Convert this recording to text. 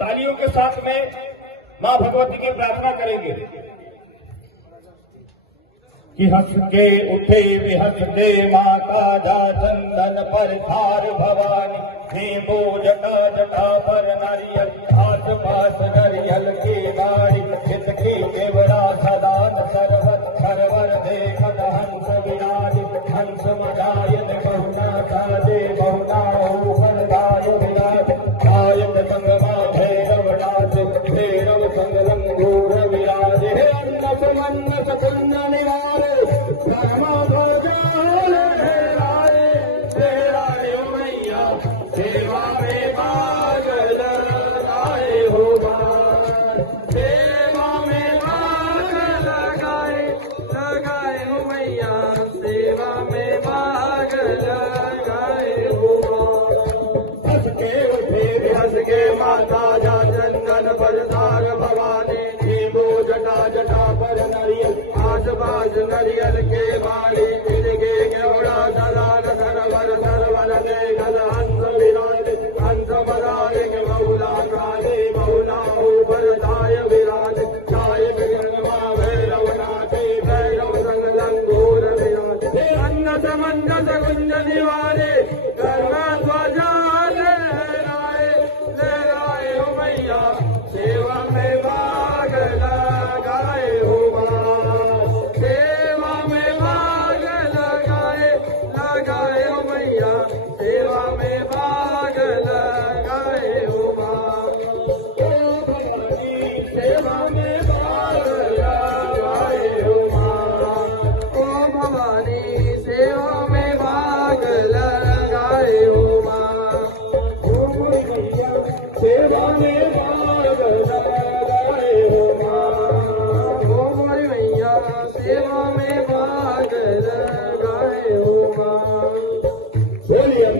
तालियों के साथ में मां भगवती की प्रार्थना करेंगे कि हंस के उठे विहस दे माता जा चंदन पर थार भवानी नींबू जटा जटा पर नारियल आस पास नरियल की बाड़ी चित की केवड़ा सदान सरवर सरवर देखत हंस विराजित हंस मदायन बहुना सादे बहुना ऊपर गाय विराज गायक संगमा भैरव नाच भैरव संग लंगूर विराज हे अन्नस मन्नस पुण्य निवारे धर्मा ध्वजा लहराए लहराए मैया सेवा में भाग लगाए हो बार सेवा में भाग लगाए हो मैया सेवा में भाग लगाए हो हंस के उठे हंस के माता जा चंदन पर तार भवानी नींबू जटा जटा पर नरियल आस पास नरियल के बाड़ी के गेवड़ा दलाल सरवर सरवर दे गल हंस विराज हंस मदाय के बहुला काले बहुला ऊपर दाय विराज गायक गंगमा भैरव नाथे भैरव संग लंगूर विराज हे अन्नस मन्नस कुंज निवारे कर्मा ध्वजा लहराए लहराए हो मैया सेवा में भाग लगाए हो सेवा में भाग लगाए हो मैया सेवा में भाग लगाए हो सेवा में भाग लगाए हो ओ भवानी सेवा में भाग लगाए हो सेवा में भाग लगाए हो हमारी मैया सेवा में भाग लगाए हो बोलिए